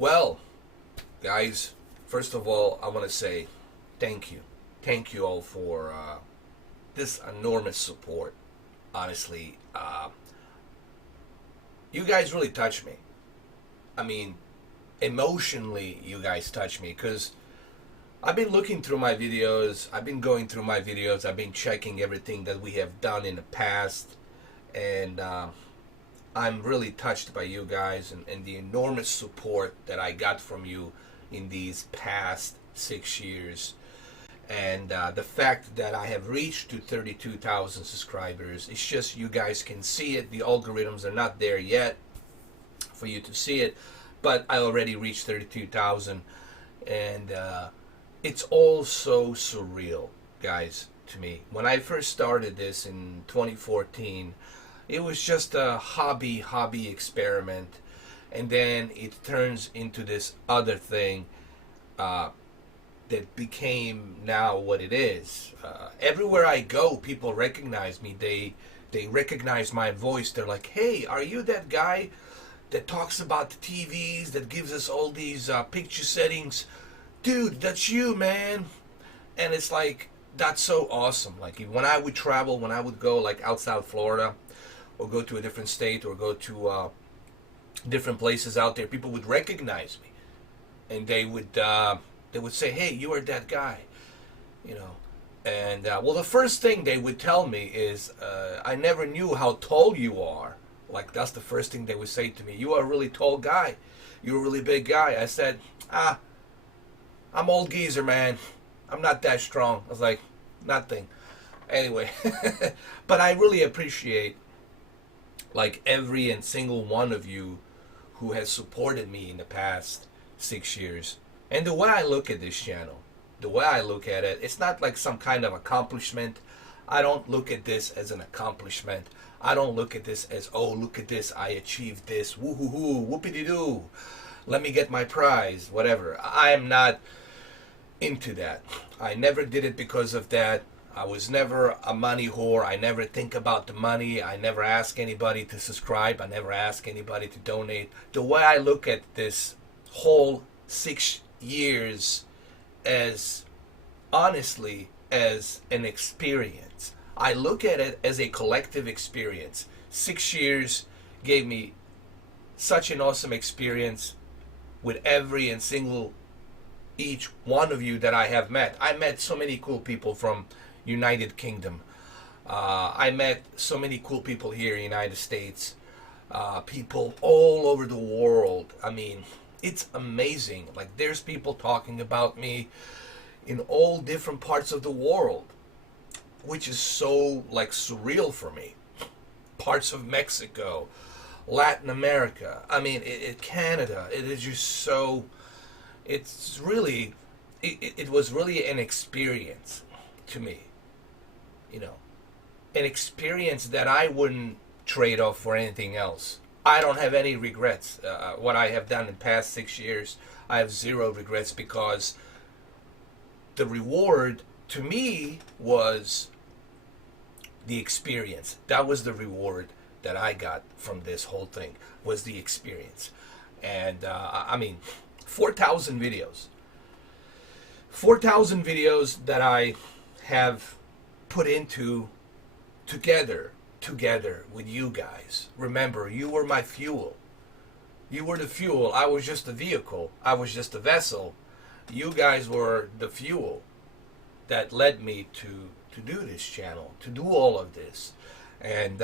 Well, guys, first of all, I want to say thank you. Thank you all for this enormous support. Honestly, you guys really touch me. I mean, emotionally, you guys touch me because I've been looking through my videos. I've been going through my videos. I've been checking everything that we have done in the past. And I'm really touched by you guys and the enormous support that I got from you in these past 6 years. And the fact that I have reached to 32,000 subscribers, it's just you guys can see it. The algorithms are not there yet for you to see it, but I already reached 32,000. And it's all so surreal, guys, to me. When I first started this in 2014, it was just a hobby experiment, and then it turns into this other thing that became now what it is. Everywhere I go, people recognize me. They recognize my voice. They're like, "Hey, are you that guy that talks about the TVs, that gives us all these picture settings? Dude, that's you, man." And it's like, that's so awesome. Like when I would travel, when I would go like outside Florida, or go to a different state, or go to different places out there, people would recognize me, and they would say, "Hey, you are that guy," you know. And well, the first thing they would tell me is, "I never knew how tall you are." Like that's the first thing they would say to me. "You are a really tall guy. You're a really big guy." I said, "I'm old geezer, man. I'm not that strong." I was like, "Nothing." Anyway, but I really appreciate like every and single one of you who has supported me in the past 6 years. And the way I look at this channel, the way I look at it, it's not like some kind of accomplishment. I don't look at this as an accomplishment. I don't look at this as, "Oh, look at this, I achieved this, woo-hoo-hoo, whoopity-doo, let me get my prize," whatever. I am not into that. I never did it because of that. I was never a money whore. I never think about the money. I never ask anybody to subscribe. I never ask anybody to donate. The way I look at this whole 6 years as, honestly, as an experience. I look at it as a collective experience. 6 years gave me such an awesome experience with every and single each one of you that I have met. I met so many cool people from United Kingdom. I met so many cool people here in the United States. People all over the world. I mean, it's amazing. Like there's people talking about me in all different parts of the world, which is so like surreal for me. Parts of Mexico, Latin America. I mean, Canada. It is just so. It's really. It was really an experience to me. You know, an experience that I wouldn't trade off for anything else. I don't have any regrets. What I have done in the past 6 years, I have zero regrets because the reward to me was the experience. That was the reward that I got from this whole thing, was the experience. And I mean, 4,000 videos. 4,000 videos that I have put into together with you guys. Remember, you were my fuel. You were the fuel. I was just the vehicle. I was just the vessel. You guys were the fuel that led me to do this channel, to do all of this. And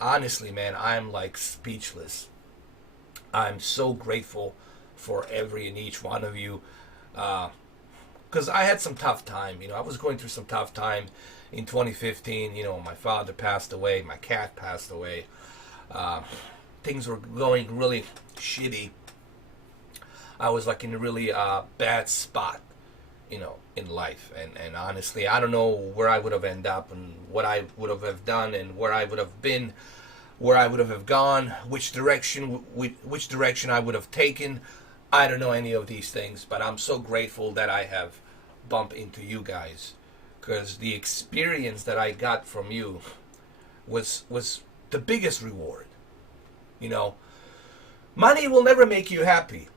honestly, man, I'm like speechless. I'm so grateful for every and each one of you. Because I had some tough time. You know, I was going through some tough time in 2015. You know, my father passed away. My cat passed away. Things were going really shitty. I was like in a really bad spot, you know, in life. And honestly, I don't know where I would have ended up and what I would have done and where I would have been, where I would have gone, which direction I would have taken. I don't know any of these things, but I'm so grateful that I have bumped into you guys, because the experience that I got from you was the biggest reward. You know, money will never make you happy.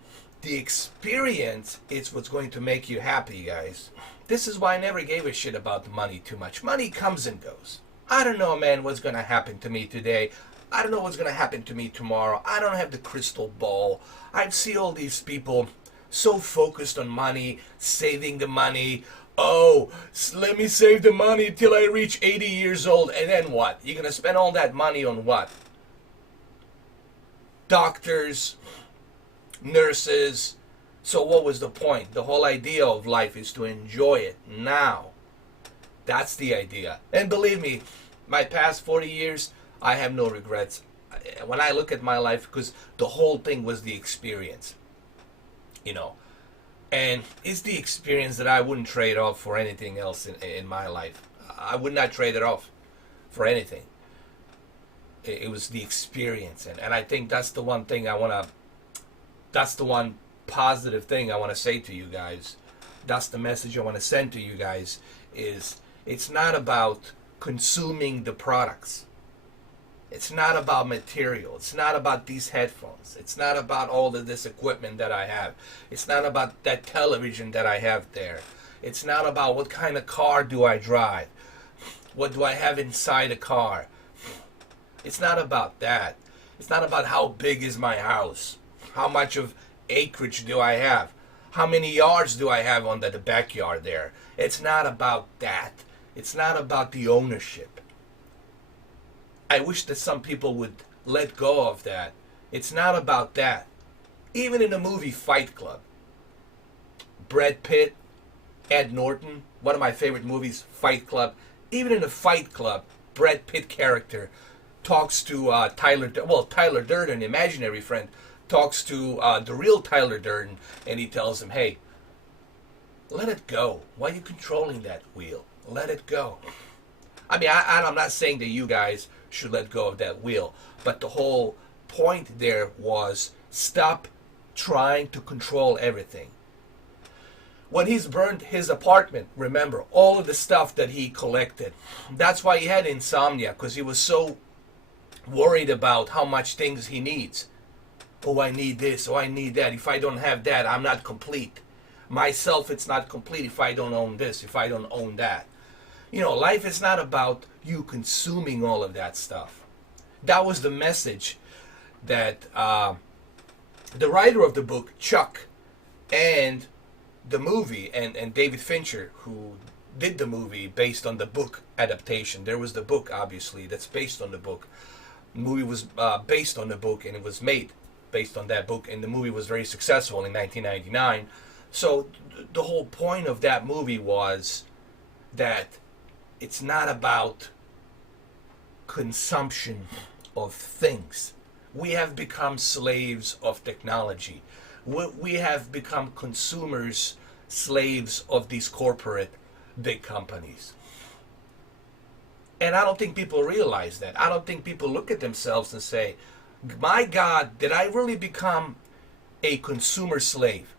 The experience is what's going to make you happy, guys. This is why I never gave a shit about the money too much. Money comes and goes. I don't know, man, what's going to happen to me today. I don't know what's going to happen to me tomorrow. I don't have the crystal ball. I see all these people so focused on money, saving the money. Oh, let me save the money till I reach 80 years old. And then what? You're going to spend all that money on what? Doctors, nurses. So what was the point? The whole idea of life is to enjoy it now. That's the idea. And believe me, my past 40 years, I have no regrets. When I look at my life, because the whole thing was the experience. You know. And it's the experience that I wouldn't trade off for anything else in my life. I would not trade it off for anything. It was the experience. And I think that's the one thing that's the one positive thing I want to say to you guys. That's the message I want to send to you guys, is it's not about consuming the products. It's not about material. It's not about these headphones. It's not about all of this equipment that I have. It's not about that television that I have there. It's not about what kind of car do I drive. What do I have inside a car. It's not about that. It's not about how big is my house. How much of acreage do I have. How many yards do I have on the backyard there. It's not about that. It's not about the ownership. I wish that some people would let go of that. It's not about that. Even in the movie Fight Club, Brad Pitt, Ed Norton, one of my favorite movies, Fight Club. Even in the Fight Club, Brad Pitt character talks to Tyler Durden, imaginary friend, talks to the real Tyler Durden, and he tells him, hey, let it go. Why are you controlling that wheel? Let it go. I mean, I'm not saying that you guys should let go of that wheel, but the whole point there was stop trying to control everything. When he's burned his apartment, remember all of the stuff that he collected. That's why he had insomnia, because he was so worried about how much things he needs. Oh, I need this. Oh, I need that. If I don't have that, I'm not complete. Myself, it's not complete if I don't own this, if I don't own that. You know, life is not about you consuming all of that stuff. That was the message that the writer of the book, Chuck, and the movie, and David Fincher, who did the movie based on the book adaptation. There was the book, obviously, that's based on the book. The movie was based on the book, and it was made based on that book, and the movie was very successful in 1999. So the whole point of that movie was that it's not about consumption of things. We have become slaves of technology. We have become consumers, slaves of these corporate big companies. And I don't think people realize that. I don't think people look at themselves and say, my God, did I really become a consumer slave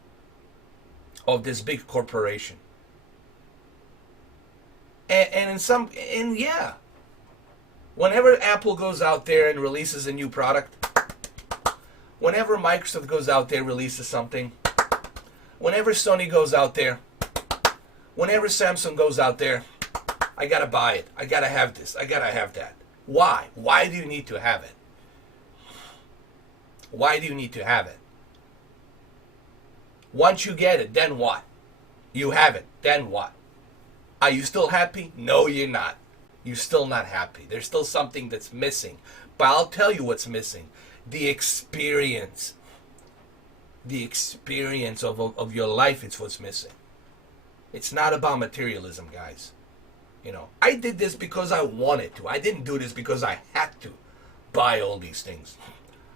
of this big corporation? And yeah, whenever Apple goes out there and releases a new product, whenever Microsoft goes out there and releases something, whenever Sony goes out there, whenever Samsung goes out there, I gotta buy it. I gotta have this. I gotta have that. Why? Why do you need to have it? Why do you need to have it? Once you get it, then what? You have it, then what? Are you still happy? No, you're not. You're still not happy. There's still something that's missing. But I'll tell you what's missing. The experience. The experience of your life is what's missing. It's not about materialism, guys. You know, I did this because I wanted to. I didn't do this because I had to buy all these things.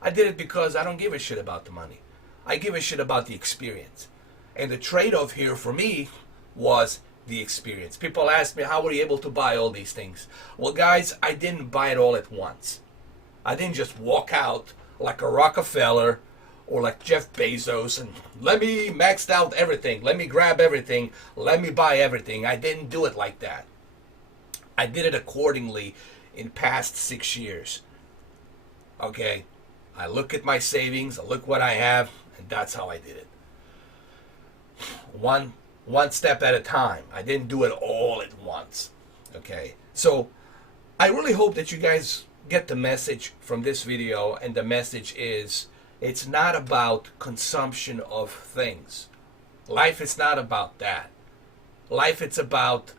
I did it because I don't give a shit about the money. I give a shit about the experience. And the trade-off here for me was the experience. People ask me, how were you able to buy all these things? Well, guys, I didn't buy it all at once. I didn't just walk out like a Rockefeller or like Jeff Bezos and let me max out everything. Let me grab everything. Let me buy everything. I didn't do it like that. I did it accordingly in past 6 years. Okay? I look at my savings, I look what I have, and that's how I did it. one step at a time. I didn't do it all at once. Okay, so I really hope that you guys get the message from this video, and the message is it's not about consumption of things. Life is not about that. Life, it's about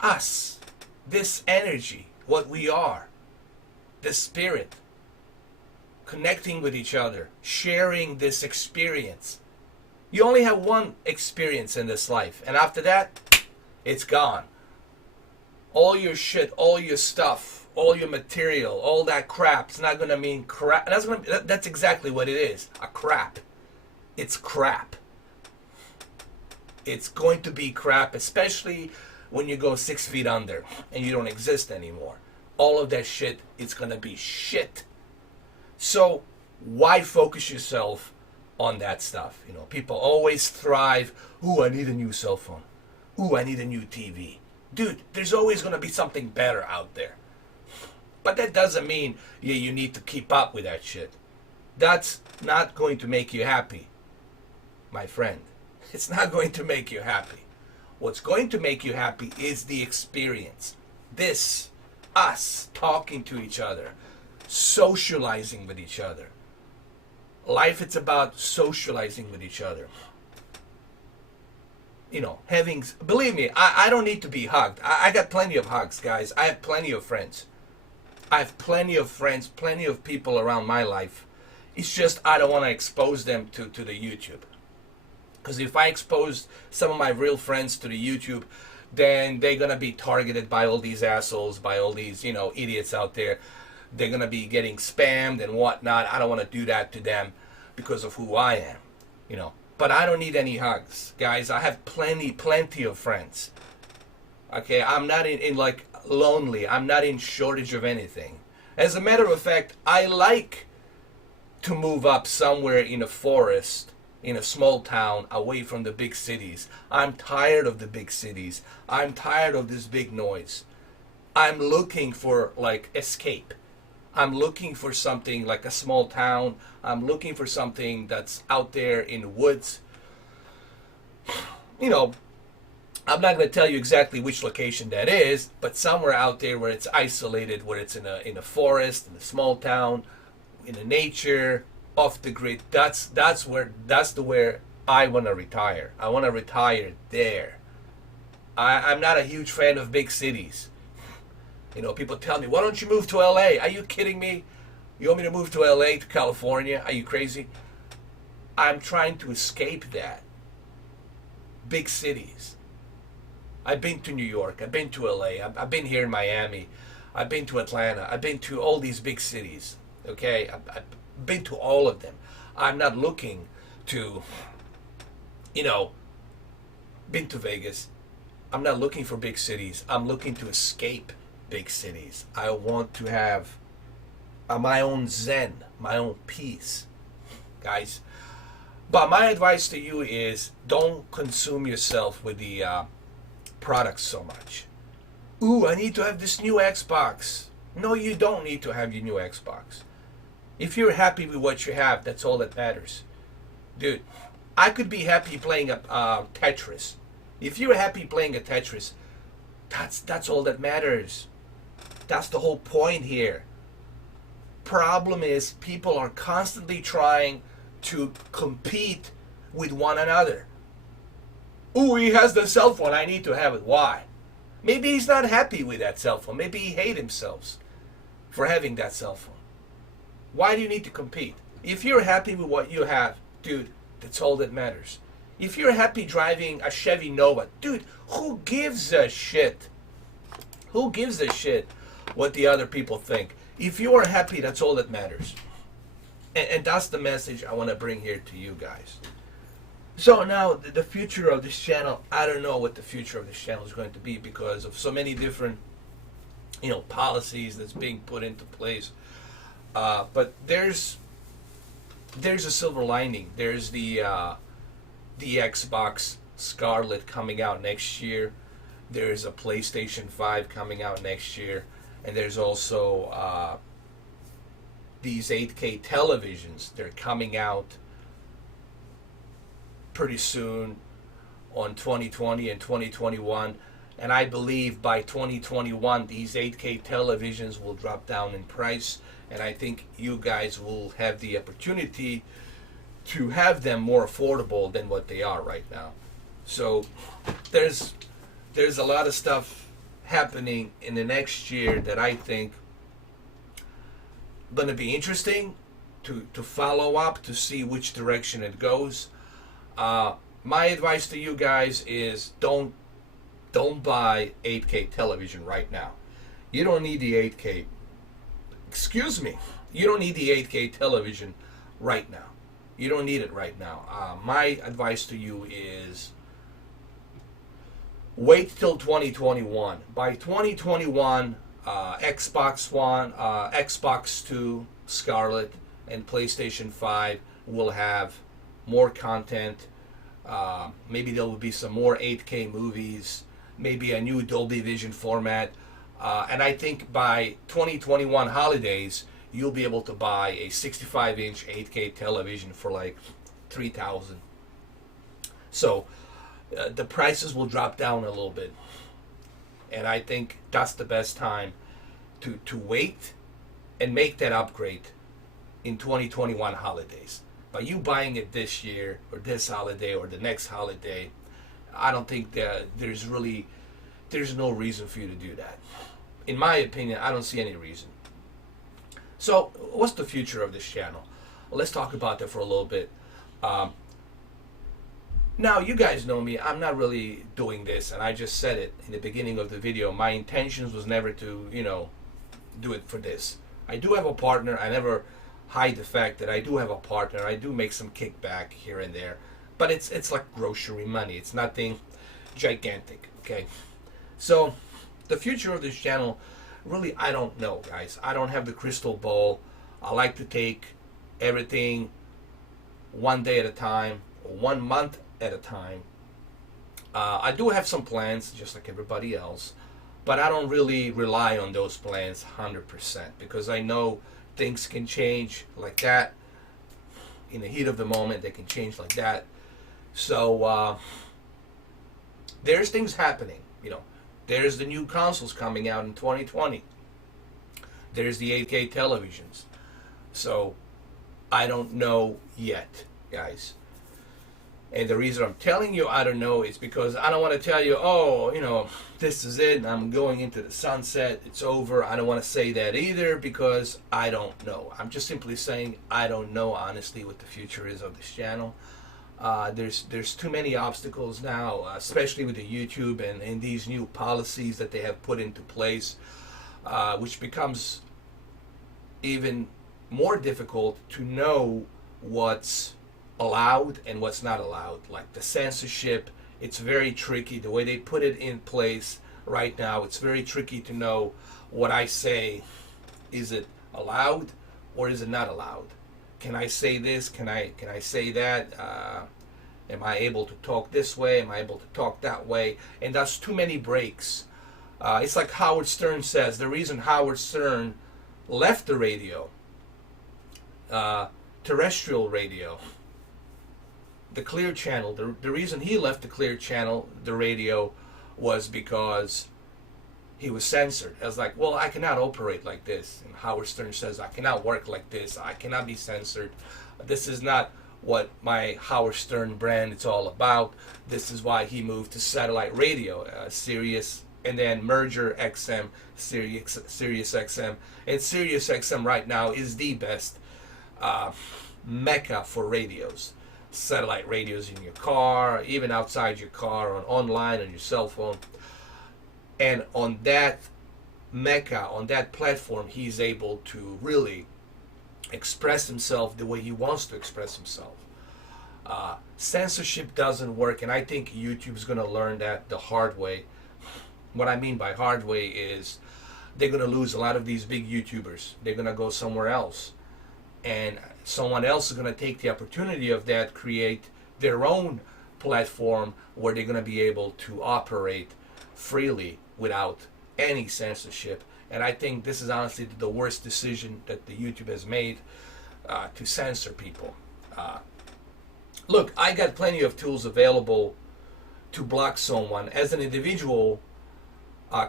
us, this energy, what we are, the spirit, connecting with each other, sharing this experience. You only have one experience in this life, and after that, it's gone. All your shit, all your stuff, all your material, all that crap, it's not gonna mean crap. That's exactly what it is, a crap. It's crap. It's going to be crap, especially when you go 6 feet under and you don't exist anymore. All of that shit, it's gonna be shit. So why focus yourself on that stuff? You know, people always thrive. Ooh, I need a new cell phone. Ooh, I need a new TV. Dude, there's always going to be something better out there. But that doesn't mean you need to keep up with that shit. That's not going to make you happy, my friend. It's not going to make you happy. What's going to make you happy is the experience. This, us talking to each other, socializing with each other. Life, it's about socializing with each other. You know, believe me, I don't need to be hugged. I got plenty of hugs, guys. I have plenty of friends. I have plenty of friends, plenty of people around my life. It's just I don't want to expose them to the YouTube. Because if I expose some of my real friends to the YouTube, then they're going to be targeted by all these assholes, by all these, you know, idiots out there. They're going to be getting spammed and whatnot. I don't want to do that to them because of who I am, you know. But I don't need any hugs, guys. I have plenty of friends. Okay, I'm not in like lonely. I'm not in shortage of anything. As a matter of fact, I like to move up somewhere in a forest, in a small town, away from the big cities. I'm tired of the big cities. I'm tired of this big noise. I'm looking for like escape. I'm looking for something like a small town. I'm looking for something that's out there in the woods. You know, I'm not going to tell you exactly which location that is, but somewhere out there where it's isolated, where it's in a forest, in a small town, in the nature, off the grid. That's where I want to retire. I want to retire there. I'm not a huge fan of big cities. You know, people tell me, why don't you move to LA? Are you kidding me? You want me to move to LA, to California? Are you crazy? I'm trying to escape that. Big cities. I've been to New York. I've been to LA. I've been here in Miami. I've been to Atlanta. I've been to all these big cities. Okay? I've been to all of them. I'm not looking to, you know, been to Vegas. I'm not looking for big cities. I'm looking to escape big cities. I want to have my own zen, my own peace, guys. But my advice to you is don't consume yourself with the products so much. Ooh, I need to have this new Xbox. No, you don't need to have your new Xbox. If you're happy with what you have, that's all that matters. Dude, I could be happy playing a Tetris. If you're happy playing a Tetris, that's all that matters. That's the whole point here. Problem is, people are constantly trying to compete with one another. Ooh, he has the cell phone, I need to have it. Why? Maybe he's not happy with that cell phone. Maybe he hates himself for having that cell phone. Why do you need to compete? If you're happy with what you have, dude, that's all that matters. If you're happy driving a Chevy Nova, dude, who gives a shit? Who gives a shit what the other people think? If you are happy, that's all that matters. And that's the message I want to bring here to you guys. So now, the future of this channel, I don't know what the future of this channel is going to be because of so many different, you know, policies that's being put into place. But there's a silver lining. There's the Xbox Scarlet coming out next year. There's a PlayStation 5 coming out next year. And there's also these 8K televisions. They're coming out pretty soon. on 2020 and 2021. And I believe by 2021, these 8K televisions will drop down in price. And I think you guys will have the opportunity to have them more affordable than what they are right now. So there's a lot of stuff happening in the next year that I think going to be interesting to follow up, to see which direction it goes. My advice to you guys is don't buy 8K television right now. You don't need the 8K. Excuse me. You don't need the 8K television right now. You don't need it right now. My advice to you is wait till 2021. By 2021, Xbox One, Xbox 2, Scarlet, and PlayStation 5 will have more content. Maybe there will be some more 8K movies, maybe a new Dolby Vision format. And I think by 2021 holidays, you'll be able to buy a 65-inch 8K television for like $3,000. So the prices will drop down a little bit. And I think that's the best time to wait and make that upgrade in 2021 holidays. By you buying it this year or this holiday or the next holiday, I don't think that there's no reason for you to do that. In my opinion, I don't see any reason. So what's the future of this channel? Well, let's talk about that for a little bit. Now, you guys know me. I'm not really doing this, and I just said it in the beginning of the video. My intentions was never to, do it for this. I do have a partner. I never hide the fact that I do have a partner. I do make some kickback here and there, but it's like grocery money. It's nothing gigantic, okay? So the future of this channel, really, I don't know, guys. I don't have the crystal ball. I like to take everything one day at a time, 1 month at a time. I do have some plans, just like everybody else, but I don't really rely on those plans 100% because I know things can change like that. In the heat of the moment, they can change like that. So there's things happening. There's the new consoles coming out in 2020. There's the 8K televisions. So I don't know yet, guys. And the reason I'm telling you I don't know is because I don't want to tell you, this is it, and I'm going into the sunset, it's over. I don't want to say that either because I don't know. I'm just simply saying I don't know, honestly, what the future is of this channel. There's too many obstacles now, especially with the YouTube and these new policies that they have put into place, which becomes even more difficult to know what's allowed and what's not allowed. Like the censorship, it's very tricky. The way they put it in place right now, it's very tricky to know what I say. Is it allowed or is it not allowed? Can I say this? Can I say that? Am I able to talk this way? Am I able to talk that way? And that's too many breaks. It's like Howard Stern says. The reason Howard Stern left the radio, terrestrial radio, the Clear Channel, the reason he left the Clear Channel, the radio, was because he was censored. I was like, well, I cannot operate like this. And Howard Stern says, I cannot work like this. I cannot be censored. This is not what my Howard Stern brand is all about. This is why he moved to satellite radio, Sirius, and then merger XM, Sirius XM. And Sirius XM right now is the best mecca for radios. Satellite radios in your car, even outside your car, or online on your cell phone. And on that mecca, on that platform, he's able to really express himself the way he wants to express himself. Censorship doesn't work, and I think YouTube's going to learn that the hard way. What I mean by hard way is they're going to lose a lot of these big YouTubers. They're going to go somewhere else. And someone else is going to take the opportunity of that, create their own platform where they're going to be able to operate freely without any censorship. And I think this is honestly the worst decision that the YouTube has made, to censor people. Look, I got plenty of tools available to block someone. As an individual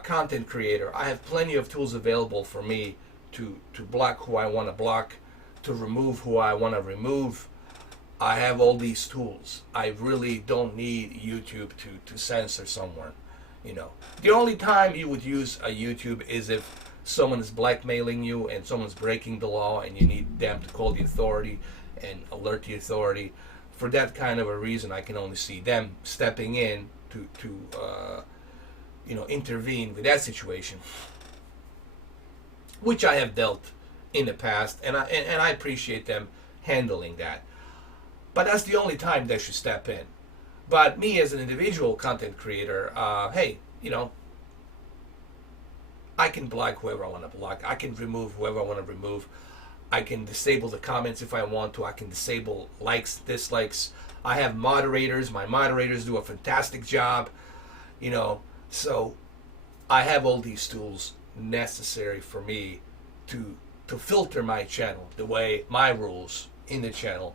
content creator, I have plenty of tools available for me to block who I want to block, to remove who I want to remove. I have all these tools. I really don't need YouTube to censor someone. You know, the only time you would use a YouTube is if someone is blackmailing you and someone's breaking the law and you need them to call the authority and alert the authority. For that kind of a reason, I can only see them stepping in to you know, intervene with that situation, which I have dealt in the past, and I appreciate them handling that. But that's the only time they should step in. But me as an individual content creator, hey, you know, I can block whoever I want to block. I can remove whoever I want to remove. I can disable the comments if I want to. I can disable likes, dislikes. I have moderators. My moderators do a fantastic job, you know. So I have all these tools necessary for me to filter my channel the way my rules in the channel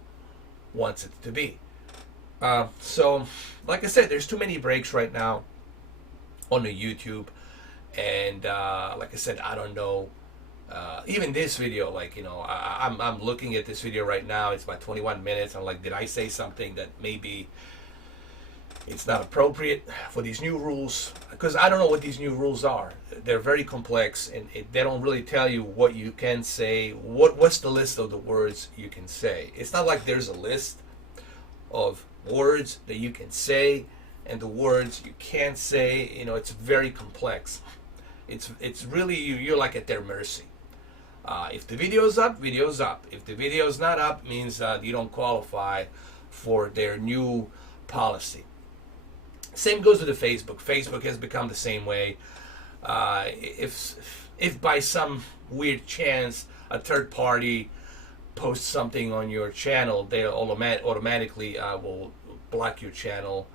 wants it to be. So, like I said, there's too many breaks right now on the YouTube, and like I said, I don't know. Even this video, like, you know, I'm looking at this video right now. It's about 21 minutes. I'm like, did I say something that maybe it's not appropriate for these new rules? Because I don't know what these new rules are. They're very complex, and they don't really tell you what you can say. What's the list of the words you can say? It's not like there's a list of words that you can say and the words you can't say. You know, it's very complex. It's really you're like at their mercy. If the video's up, video's up. If the video's not up, means you don't qualify for their new policy. Same goes with the Facebook. Facebook has become the same way. If by some weird chance a third party posts something on your channel, they automatically will block your channel.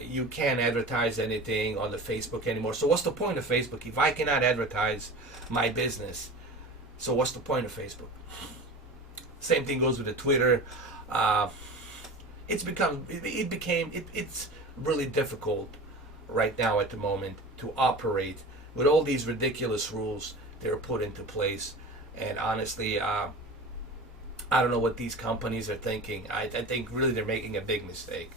You can't advertise anything on the Facebook anymore. So what's the point of Facebook if I cannot advertise my business? So what's the point of Facebook? Same thing goes with the Twitter. It's really difficult right now at the moment to operate with all these ridiculous rules that are put into place. And honestly, I don't know what these companies are thinking. I think really they're making a big mistake.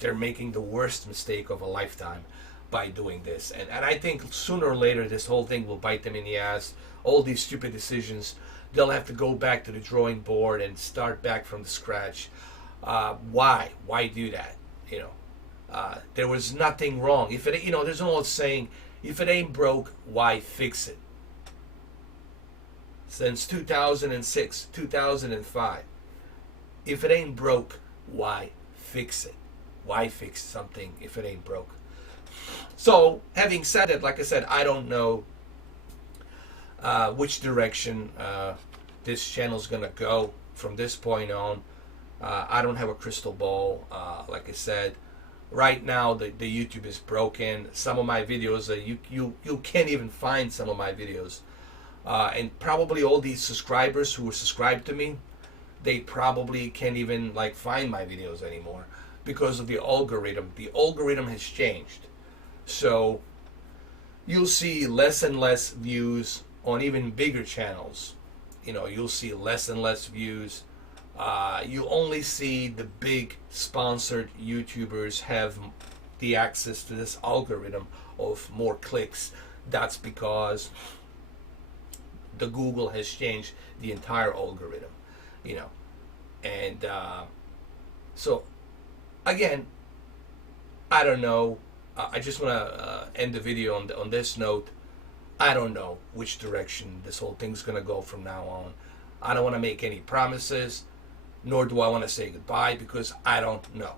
They're making the worst mistake of a lifetime by doing this. And I think sooner or later this whole thing will bite them in the ass. All these stupid decisions, they'll have to go back to the drawing board and start back from the scratch. Why do that? You know, there was nothing wrong. If it, you know, there's an old saying, if it ain't broke, why fix it? Since 2006, 2005, if it ain't broke, why fix it? Why fix something if it ain't broke? So, having said it, like I said, I don't know which direction this channel's gonna go from this point on. I don't have a crystal ball. Like I said, right now the YouTube is broken. Some of my videos, you can't even find some of my videos. And probably all these subscribers who are subscribed to me, they probably can't even like find my videos anymore because of the algorithm. The algorithm has changed. So you'll see less and less views on even bigger channels. You know, you'll see less and less views. You only see the big sponsored YouTubers have the access to this algorithm of more clicks. That's because the Google has changed the entire algorithm, you know. And so again, I don't know. I just want to end the video on this note. I don't know which direction this whole thing's going to go from now on. I don't want to make any promises, nor do I want to say goodbye, because I don't know.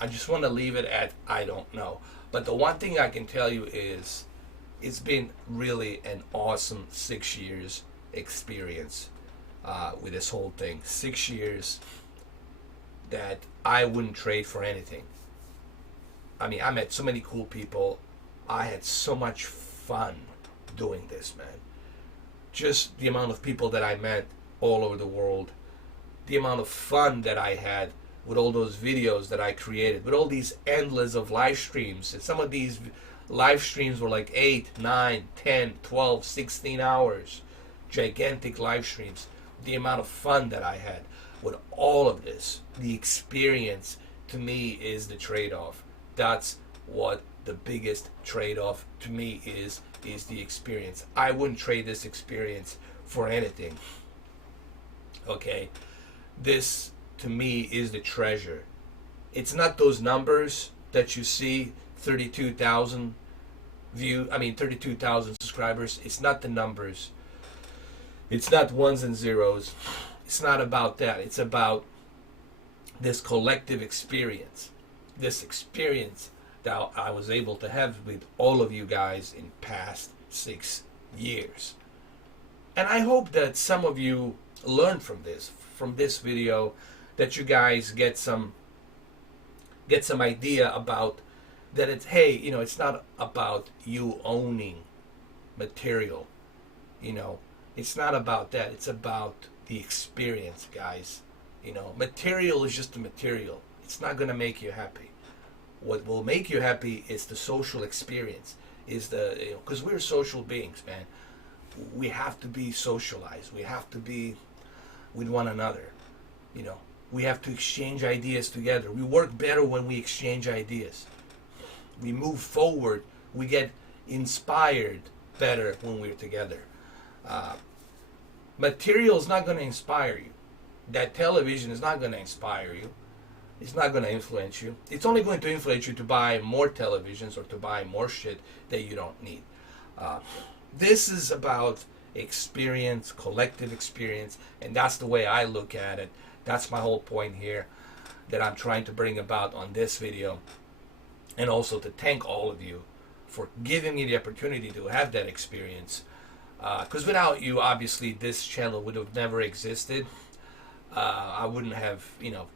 I just want to leave it at I don't know. But the one thing I can tell you is it's been really an awesome 6 years experience with this whole thing. 6 years that I wouldn't trade for anything. I mean, I met so many cool people. I had so much fun doing this, man. Just the amount of people that I met all over the world, the amount of fun that I had with all those videos that I created, with all these endless of live streams. And some of these live streams were like 8, 9, 10, 12, 16 hours. Gigantic live streams. The amount of fun that I had with all of this, the experience, to me is the trade-off. That's what the biggest trade-off to me is the experience. I wouldn't trade this experience for anything. Okay? This, to me, is the treasure. It's not those numbers that you see, 32,000 32,000 subscribers. It's not the numbers. It's not ones and zeros. It's not about that. It's about this collective experience. This experience that I was able to have with all of you guys in past 6 years. And I hope that some of you learn from this video, that you guys get some idea about that. It's, hey, it's not about you owning material. It's not about that. It's about the experience, guys. Material is just a material. It's not going to make you happy. What will make you happy is the social experience. Because we're social beings, man. We have to be socialized. We have to be with one another. We have to exchange ideas together. We work better when we exchange ideas. We move forward. We get inspired better when we're together. Material is not going to inspire you. That television is not going to inspire you. It's not going to influence you. It's only going to influence you to buy more televisions or to buy more shit that you don't need. This is about experience, collective experience, and that's the way I look at it. That's my whole point here that I'm trying to bring about on this video. And also to thank all of you for giving me the opportunity to have that experience. Because without you, obviously, this channel would have never existed. I wouldn't have,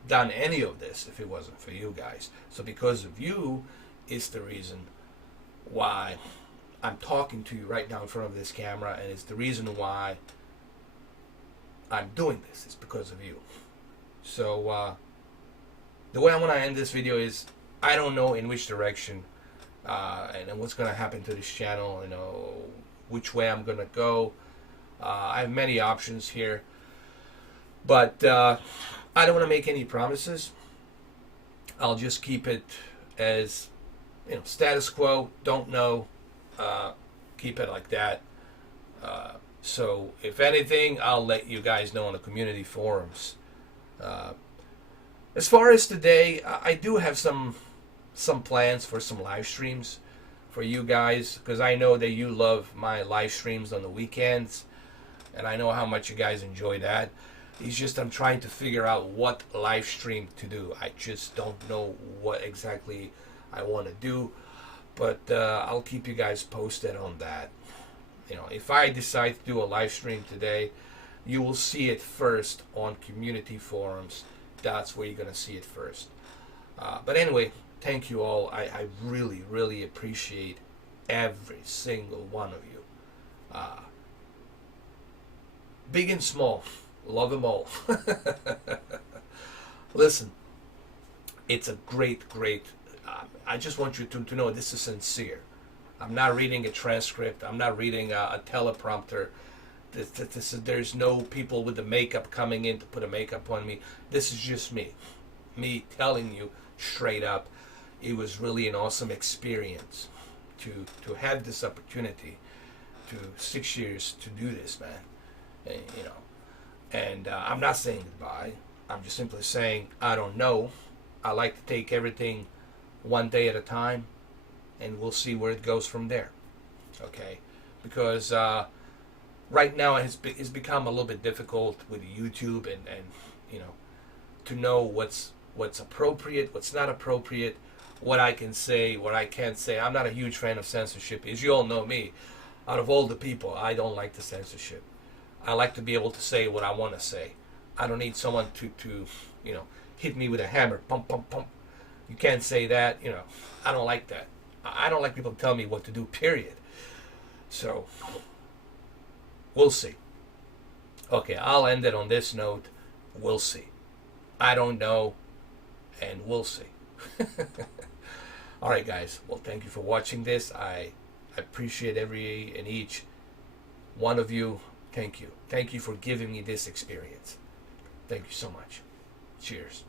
done any of this if it wasn't for you guys. So because of you is the reason why I'm talking to you right now in front of this camera, and it's the reason why I'm doing this. It's because of you. So the way I want to end this video is, I don't know in which direction and what's going to happen to this channel, which way I'm going to go. I have many options here, but I don't want to make any promises. I'll just keep it as status quo. Don't know. Keep it like that. So if anything, I'll let you guys know on the community forums. As far as today, I do have some plans for some live streams for you guys, because I know that you love my live streams on the weekends, and I know how much you guys enjoy that. It's just I'm trying to figure out what live stream to do. I just don't know what exactly I want to do, but I'll keep you guys posted on that. If I decide to do a live stream today, you will see it first on community forums. That's where you're going to see it first. But anyway, thank you all. I really, really appreciate every single one of you. Big and small. Love them all. Listen, it's a great, I just want you to know this is sincere. I'm not reading a transcript. I'm not reading a teleprompter. There's no people with the makeup coming in to put a makeup on me. This is just me telling you straight up. It was really an awesome experience to have this opportunity to 6 years to do this, man. And I'm not saying goodbye. I'm just simply saying I don't know. I like to take everything one day at a time, and we'll see where it goes from there. Okay, because right now it's become a little bit difficult with YouTube and to know what's appropriate, what's not appropriate, what I can say, what I can't say. I'm not a huge fan of censorship. As you all know me, out of all the people, I don't like the censorship. I like to be able to say what I want to say. I don't need someone to hit me with a hammer. Pump, pump, pump. You can't say that. I don't like that. I don't like people to tell me what to do, period. So, we'll see. Okay, I'll end it on this note. We'll see. I don't know. and we'll see. All right, guys. Well, thank you for watching this. I appreciate every and each one of you. Thank you. Thank you for giving me this experience. Thank you so much. Cheers.